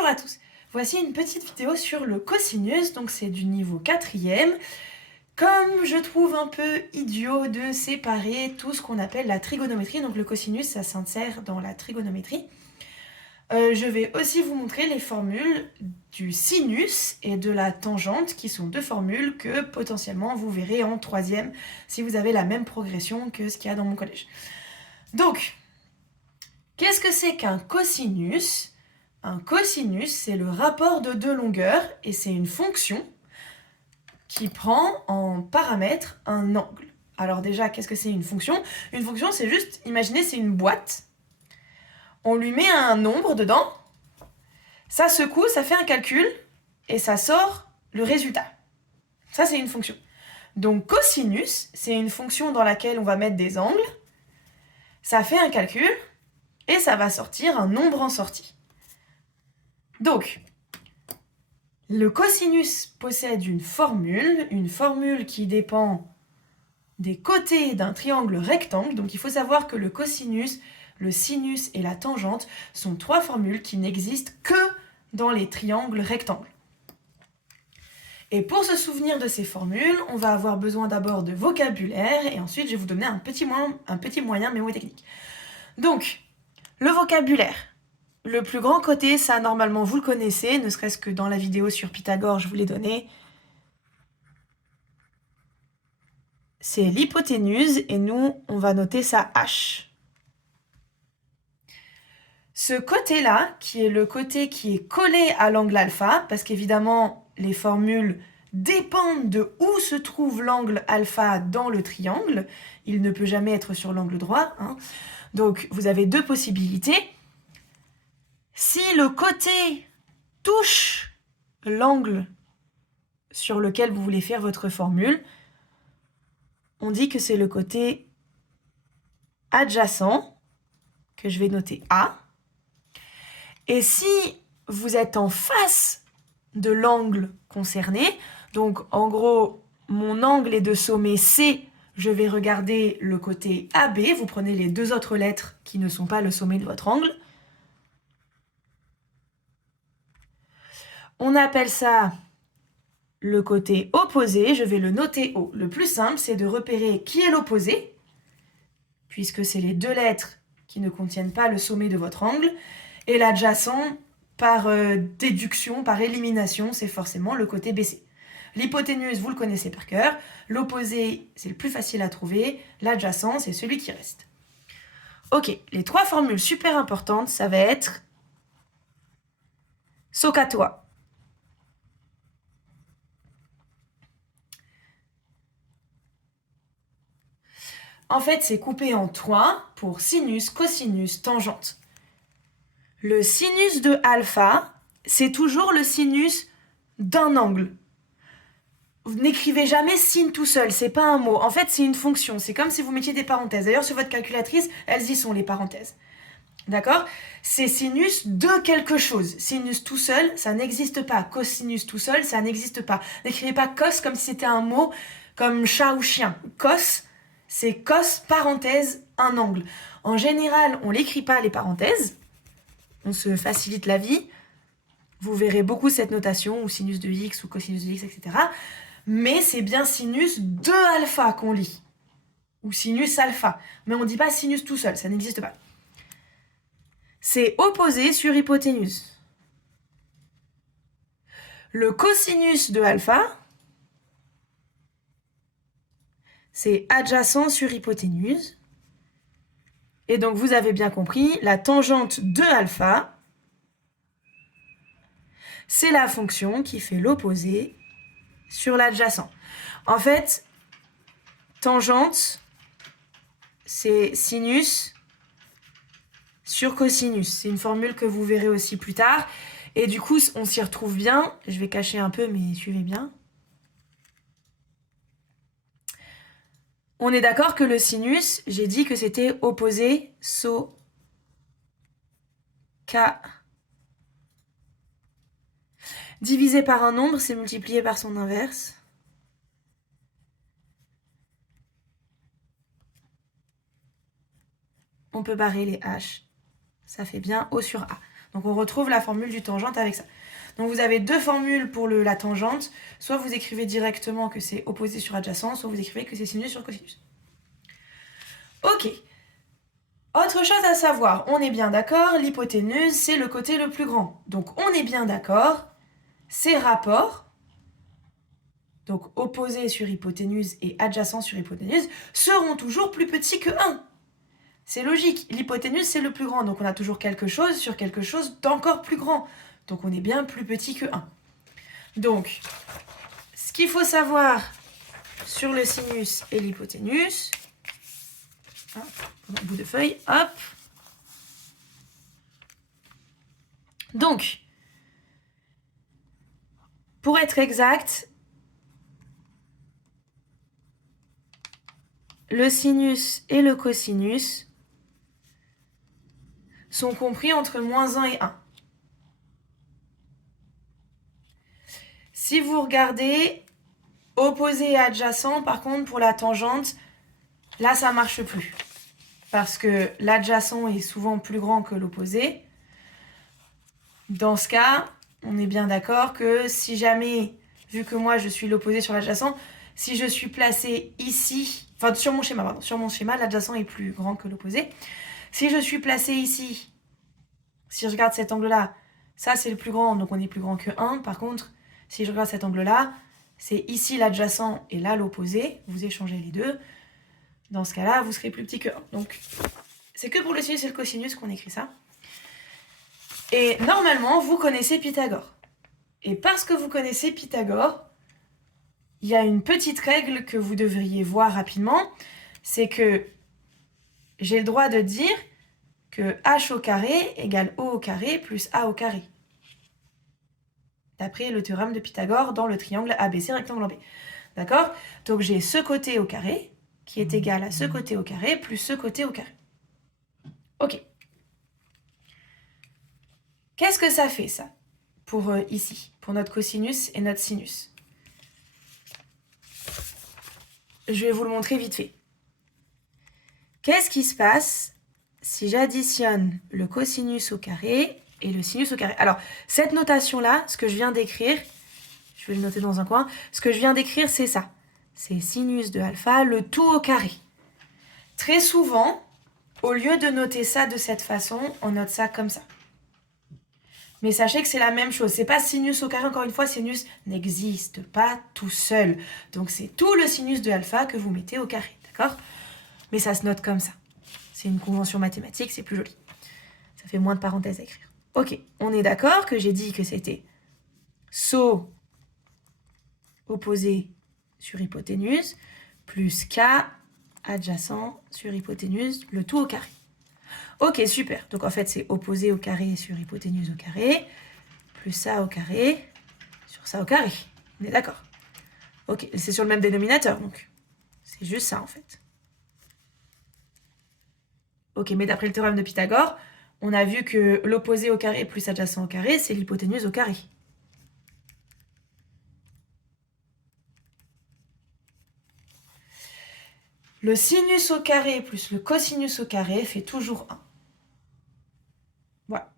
Bonjour à tous, voici une petite vidéo sur le cosinus, donc c'est du niveau 4e. Comme je trouve un peu idiot de séparer tout ce qu'on appelle la trigonométrie, donc le cosinus ça s'insère dans la trigonométrie, je vais aussi vous montrer les formules du sinus et de la tangente, qui sont deux formules que potentiellement vous verrez en 3e si vous avez la même progression que ce qu'il y a dans mon collège. Donc, qu'est-ce que c'est qu'un cosinus ? Un cosinus, c'est le rapport de deux longueurs et c'est une fonction qui prend en paramètre un angle. Alors déjà, qu'est-ce que c'est une fonction ? Une fonction, c'est juste, imaginez, c'est une boîte. On lui met un nombre dedans, ça secoue, ça fait un calcul et ça sort le résultat. Ça, c'est une fonction. Donc cosinus, c'est une fonction dans laquelle on va mettre des angles, ça fait un calcul et ça va sortir un nombre en sortie. Donc, le cosinus possède une formule qui dépend des côtés d'un triangle rectangle. Donc il faut savoir que le cosinus, le sinus et la tangente sont trois formules qui n'existent que dans les triangles rectangles. Et pour se souvenir de ces formules, on va avoir besoin d'abord de vocabulaire et ensuite je vais vous donner un petit moyen mémotechnique. Donc, le vocabulaire. Le plus grand côté, ça normalement vous le connaissez, ne serait-ce que dans la vidéo sur Pythagore, je vous l'ai donné. C'est l'hypoténuse et nous, on va noter ça H. Ce côté-là, qui est le côté qui est collé à l'angle alpha, parce qu'évidemment, les formules dépendent de où se trouve l'angle alpha dans le triangle. Il ne peut jamais être sur l'angle droit, hein. Donc, vous avez deux possibilités. Si le côté touche l'angle sur lequel vous voulez faire votre formule, on dit que c'est le côté adjacent, que je vais noter A. Et si vous êtes en face de l'angle concerné, donc en gros, mon angle est de sommet C, je vais regarder le côté AB, vous prenez les deux autres lettres qui ne sont pas le sommet de votre angle. On appelle ça le côté opposé, je vais le noter O. Le plus simple, c'est de repérer qui est l'opposé, puisque c'est les deux lettres qui ne contiennent pas le sommet de votre angle, et l'adjacent, par déduction, par élimination, c'est forcément le côté BC. L'hypoténuse, vous le connaissez par cœur, l'opposé, c'est le plus facile à trouver, l'adjacent, c'est celui qui reste. Ok, les trois formules super importantes, ça va être SOHCAHTOA. En fait, c'est coupé en trois pour sinus, cosinus, tangente. Le sinus de alpha, c'est toujours le sinus d'un angle. Vous n'écrivez jamais sin tout seul, c'est pas un mot. En fait, c'est une fonction. C'est comme si vous mettiez des parenthèses. D'ailleurs, sur votre calculatrice, elles y sont, les parenthèses. D'accord ? C'est sinus de quelque chose. Sinus tout seul, ça n'existe pas. Cosinus tout seul, ça n'existe pas. N'écrivez pas cos comme si c'était un mot comme chat ou chien. Cos, c'est cos, parenthèse, un angle. En général, on l'écrit pas, les parenthèses. On se facilite la vie. Vous verrez beaucoup cette notation, ou sinus de x, ou cosinus de x, etc. Mais c'est bien sinus de alpha qu'on lit. Ou sinus alpha. Mais on ne dit pas sinus tout seul, ça n'existe pas. C'est opposé sur hypoténuse. Le cosinus de alpha, c'est adjacent sur hypoténuse. Et donc, vous avez bien compris, la tangente de alpha, c'est la fonction qui fait l'opposé sur l'adjacent. En fait, tangente, c'est sinus sur cosinus. C'est une formule que vous verrez aussi plus tard. Et du coup, on s'y retrouve bien. Je vais cacher un peu, mais suivez bien. On est d'accord que le sinus, j'ai dit que c'était opposé, divisé par un nombre, c'est multiplié par son inverse. On peut barrer les H. Ça fait bien O sur A. Donc on retrouve la formule du tangente avec ça. Donc vous avez deux formules pour la tangente. Soit vous écrivez directement que c'est opposé sur adjacent, soit vous écrivez que c'est sinus sur cosinus. Ok. Autre chose à savoir, on est bien d'accord, l'hypoténuse, c'est le côté le plus grand. Donc on est bien d'accord, ces rapports, donc opposé sur hypoténuse et adjacent sur hypoténuse, seront toujours plus petits que 1. C'est logique, l'hypoténuse c'est le plus grand, donc on a toujours quelque chose sur quelque chose d'encore plus grand. Donc on est bien plus petit que 1. Donc, ce qu'il faut savoir sur le sinus et l'hypoténuse, un bout de feuille, hop. Donc, pour être exact, le sinus et le cosinus sont compris entre -1 et 1. Si vous regardez opposé et adjacent, par contre, pour la tangente, là, ça ne marche plus. Parce que l'adjacent est souvent plus grand que l'opposé. Dans ce cas, on est bien d'accord que si jamais, vu que moi, je suis l'opposé sur l'adjacent, si je suis placée ici, enfin, sur mon schéma, l'adjacent est plus grand que l'opposé. Si je suis placée ici, si je regarde cet angle-là, ça, c'est le plus grand, donc on est plus grand que 1. Par contre, si je regarde cet angle-là, c'est ici l'adjacent et là l'opposé. Vous échangez les deux. Dans ce cas-là, vous serez plus petit que 1. Donc, c'est que pour le sinus et le cosinus qu'on écrit ça. Et normalement, vous connaissez Pythagore. Et parce que vous connaissez Pythagore, il y a une petite règle que vous devriez voir rapidement. C'est que j'ai le droit de dire que h au carré égale o au carré plus a au carré. D'après le théorème de Pythagore dans le triangle ABC rectangle en B. D'accord? Donc j'ai ce côté au carré qui est égal à ce côté au carré plus ce côté au carré. Ok. Qu'est-ce que ça fait ça pour ici, pour notre cosinus et notre sinus? Je vais vous le montrer vite fait. Qu'est-ce qui se passe si j'additionne le cosinus au carré et le sinus au carré? Alors, cette notation-là, ce que je viens d'écrire, je vais le noter dans un coin, ce que je viens d'écrire, c'est ça. C'est sinus de alpha, le tout au carré. Très souvent, au lieu de noter ça de cette façon, on note ça comme ça. Mais sachez que c'est la même chose. C'est pas sinus au carré, encore une fois, sinus n'existe pas tout seul. Donc c'est tout le sinus de alpha que vous mettez au carré, d'accord? Mais ça se note comme ça. C'est une convention mathématique, c'est plus joli. Ça fait moins de parenthèses à écrire. Ok, on est d'accord que j'ai dit que c'était SO opposé sur hypoténuse plus K adjacent sur hypoténuse, le tout au carré. Ok, super. Donc en fait, c'est opposé au carré sur hypoténuse au carré, plus ça au carré sur ça au carré. On est d'accord? Ok, c'est sur le même dénominateur, donc c'est juste ça en fait. Ok, mais d'après le théorème de Pythagore, on a vu que l'opposé au carré plus adjacent au carré, c'est l'hypoténuse au carré. Le sinus au carré plus le cosinus au carré fait toujours 1. Voilà.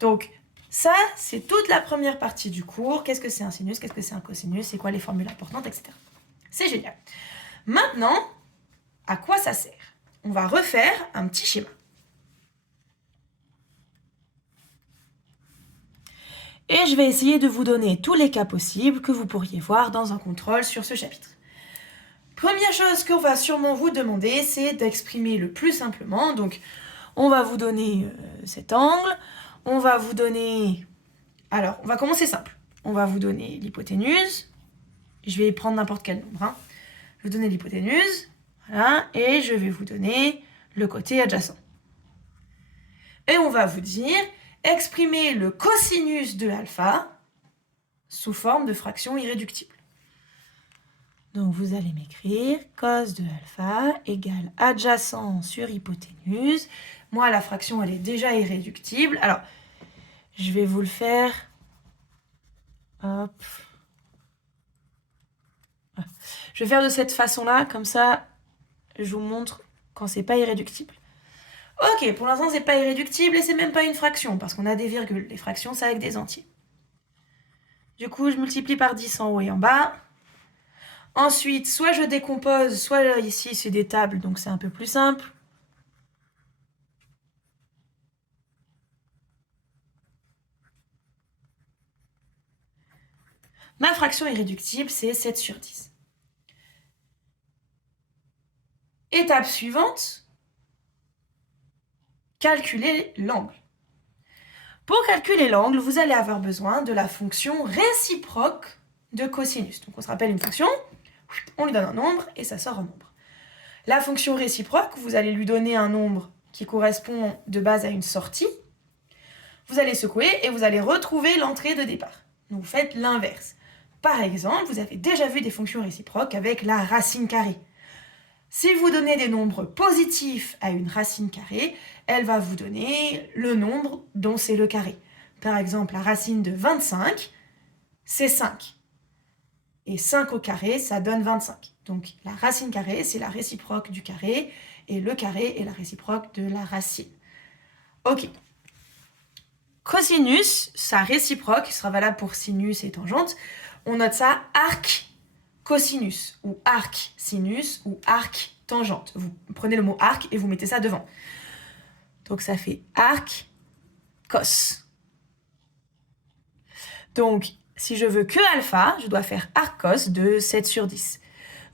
Donc, ça, c'est toute la première partie du cours. Qu'est-ce que c'est un sinus? Qu'est-ce que c'est un cosinus? C'est quoi les formules importantes, etc. C'est génial. Maintenant, à quoi ça sert? On va refaire un petit schéma. Et je vais essayer de vous donner tous les cas possibles que vous pourriez voir dans un contrôle sur ce chapitre. Première chose qu'on va sûrement vous demander, c'est d'exprimer le plus simplement. Donc, on va vous donner cet angle. On va vous donner... Alors, on va commencer simple. On va vous donner l'hypoténuse. Je vais prendre n'importe quel nombre. Hein. Je vais vous donner l'hypoténuse. Voilà. Et je vais vous donner le côté adjacent. Et on va vous dire, exprimer le cosinus de alpha sous forme de fraction irréductible. Donc, vous allez m'écrire cos de alpha égale adjacent sur hypoténuse. Moi, la fraction, elle est déjà irréductible. Alors, je vais vous le faire. Hop. Je vais faire de cette façon-là, comme ça, je vous montre quand c'est pas irréductible. Ok, pour l'instant, c'est pas irréductible et c'est même pas une fraction, parce qu'on a des virgules. Les fractions, c'est avec des entiers. Du coup, je multiplie par 10 en haut et en bas. Ensuite, soit je décompose, soit ici, c'est des tables, donc c'est un peu plus simple. Ma fraction irréductible, c'est 7 sur 10. Étape suivante, calculer l'angle. Pour calculer l'angle, vous allez avoir besoin de la fonction réciproque de cosinus. Donc on se rappelle une fonction, on lui donne un nombre et ça sort un nombre. La fonction réciproque, vous allez lui donner un nombre qui correspond de base à une sortie. Vous allez secouer et vous allez retrouver l'entrée de départ. Donc vous faites l'inverse. Par exemple, vous avez déjà vu des fonctions réciproques avec la racine carrée. Si vous donnez des nombres positifs à une racine carrée, elle va vous donner le nombre dont c'est le carré. Par exemple, la racine de 25, c'est 5. Et 5 au carré, ça donne 25. Donc la racine carrée, c'est la réciproque du carré, et le carré est la réciproque de la racine. Ok. Cosinus, sa réciproque, qui sera valable pour sinus et tangente, on note ça arc cosinus, ou arc sinus, ou arc tangente. Vous prenez le mot arc et vous mettez ça devant. Donc ça fait arc cos. Donc, si je veux que alpha, je dois faire arc cos de 7 sur 10.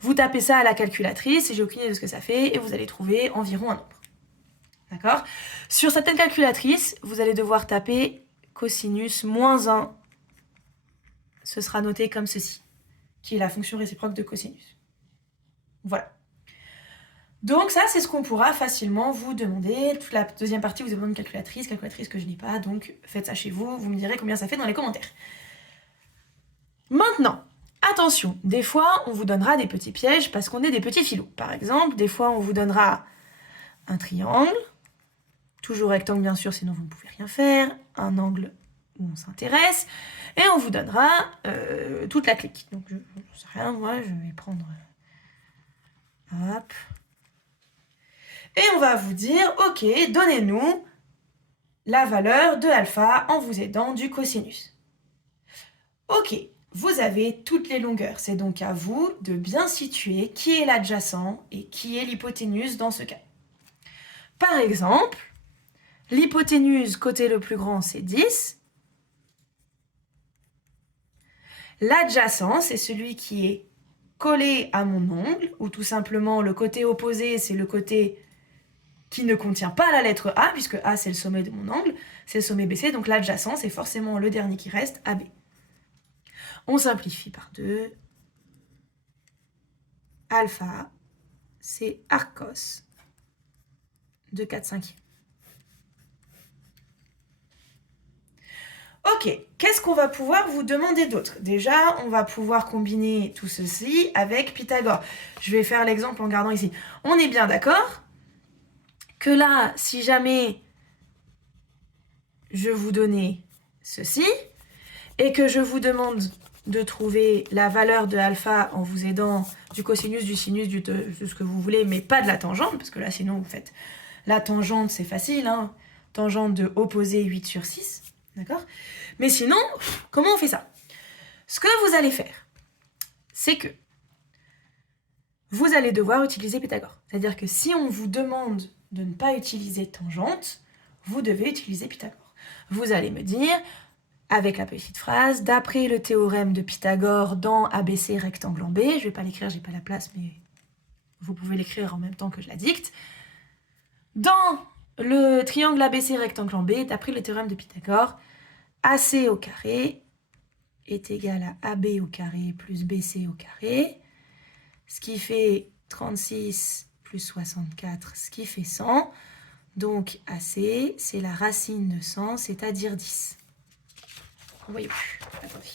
Vous tapez ça à la calculatrice, et j'ai aucune idée de ce que ça fait, et vous allez trouver environ un nombre. D'accord ? Sur certaines calculatrices, vous allez devoir taper cosinus moins 1. Ce sera noté comme ceci, qui est la fonction réciproque de cosinus. Voilà. Donc ça, c'est ce qu'on pourra facilement vous demander. Toute la deuxième partie, vous avez besoin d'une calculatrice que je n'ai pas, donc faites ça chez vous, vous me direz combien ça fait dans les commentaires. Maintenant, attention, des fois, on vous donnera des petits pièges parce qu'on est des petits filous. Par exemple, des fois, on vous donnera un triangle, toujours rectangle bien sûr, sinon vous ne pouvez rien faire, un angle où on s'intéresse, et on vous donnera toute la clique. Donc, je ne sais rien, moi, je vais prendre... Hop. Et on va vous dire, ok, donnez-nous la valeur de alpha en vous aidant du cosinus. Ok, vous avez toutes les longueurs. C'est donc à vous de bien situer qui est l'adjacent et qui est l'hypoténuse dans ce cas. Par exemple, l'hypoténuse côté le plus grand, c'est 10. L'adjacent, c'est celui qui est collé à mon ongle, ou tout simplement le côté opposé, c'est le côté qui ne contient pas la lettre A, puisque A c'est le sommet de mon angle, c'est le sommet BC, donc l'adjacent c'est forcément le dernier qui reste, AB. On simplifie par 2. Alpha, c'est arc cos de 4/5. Ok, qu'est-ce qu'on va pouvoir vous demander d'autre? Déjà, on va pouvoir combiner tout ceci avec Pythagore. Je vais faire l'exemple en gardant ici. On est bien d'accord que là, si jamais je vous donnais ceci, et que je vous demande de trouver la valeur de alpha en vous aidant du cosinus, du sinus, de ce que vous voulez, mais pas de la tangente, parce que là, sinon, vous faites la tangente, c'est facile, hein, tangente de opposé 8 sur 6, d'accord? Mais sinon, comment on fait ça? Ce que vous allez faire, c'est que vous allez devoir utiliser Pythagore. C'est-à-dire que si on vous demande de ne pas utiliser tangente, vous devez utiliser Pythagore. Vous allez me dire, avec la petite phrase, d'après le théorème de Pythagore dans ABC rectangle en B, je ne vais pas l'écrire, j'ai pas la place, mais vous pouvez l'écrire en même temps que je la dicte. Dans le triangle ABC rectangle en B, d'après le théorème de Pythagore, AC au carré est égal à AB au carré plus BC au carré, ce qui fait 36 plus 64, ce qui fait 100. Donc AC, c'est la racine de 100, c'est-à-dire 10. Vous voyez plus. Attendez.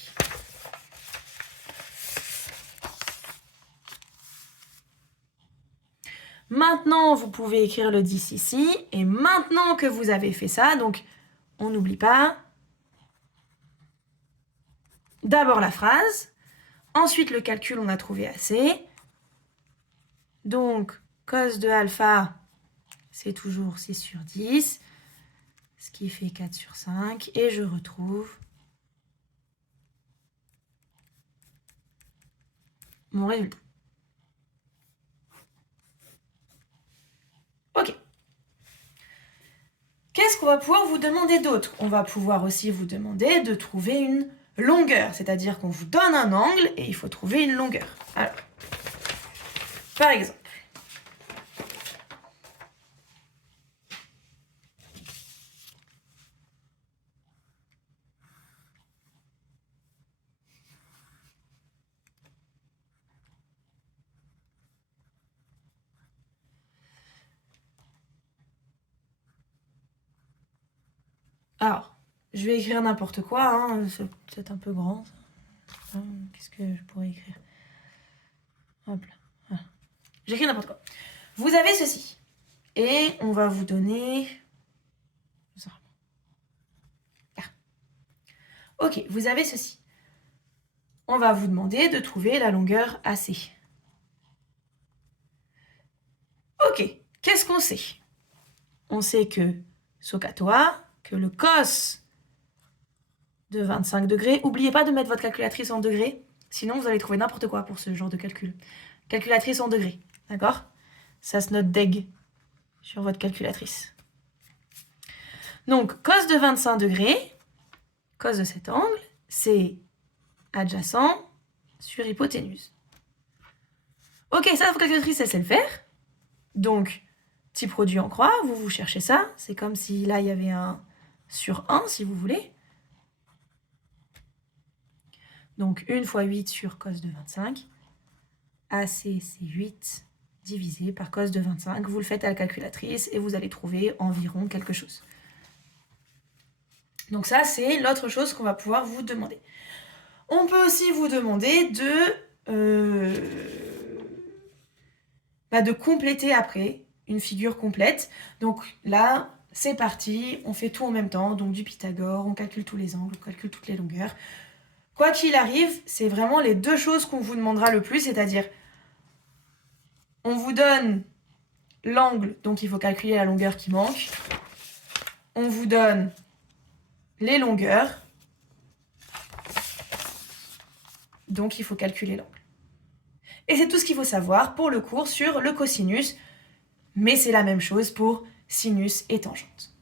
Maintenant, vous pouvez écrire le 10 ici. Et maintenant que vous avez fait ça, donc on n'oublie pas. D'abord la phrase. Ensuite, le calcul, on a trouvé AC. Donc, cos de alpha, c'est toujours 6 sur 10, ce qui fait 4 sur 5, et je retrouve mon résultat. Ok. Qu'est-ce qu'on va pouvoir vous demander d'autre? On va pouvoir aussi vous demander de trouver une longueur, c'est-à-dire qu'on vous donne un angle et il faut trouver une longueur. Alors, par exemple, je vais écrire n'importe quoi, hein, c'est peut-être un peu grand. Qu'est-ce que je pourrais écrire? Hop là. Voilà. J'écris n'importe quoi. Vous avez ceci. Et on va vous donner... Ok, vous avez ceci. On va vous demander de trouver la longueur AC. Ok, qu'est-ce qu'on sait? On sait que, Socatoire, que le cos de 25 degrés, n'oubliez pas de mettre votre calculatrice en degrés, sinon vous allez trouver n'importe quoi pour ce genre de calcul. Calculatrice en degrés, d'accord? Ça se note deg sur votre calculatrice. Donc, cos de 25 degrés, cos de cet angle, c'est adjacent sur hypoténuse. Ok, ça, votre calculatrice, elle sait le faire. Donc, petit produit en croix, vous cherchez ça. C'est comme si là, il y avait un sur 1, si vous voulez. Donc, 1 fois 8 sur cos de 25. AC, c'est 8 divisé par cos de 25. Vous le faites à la calculatrice et vous allez trouver environ quelque chose. Donc ça, c'est l'autre chose qu'on va pouvoir vous demander. On peut aussi vous demander de compléter après une figure complète. Donc là, c'est parti, on fait tout en même temps, donc du Pythagore, on calcule tous les angles, on calcule toutes les longueurs. Quoi qu'il arrive, c'est vraiment les deux choses qu'on vous demandera le plus, c'est-à-dire on vous donne l'angle, donc il faut calculer la longueur qui manque. On vous donne les longueurs, donc il faut calculer l'angle. Et c'est tout ce qu'il faut savoir pour le cours sur le cosinus, mais c'est la même chose pour sinus et tangente.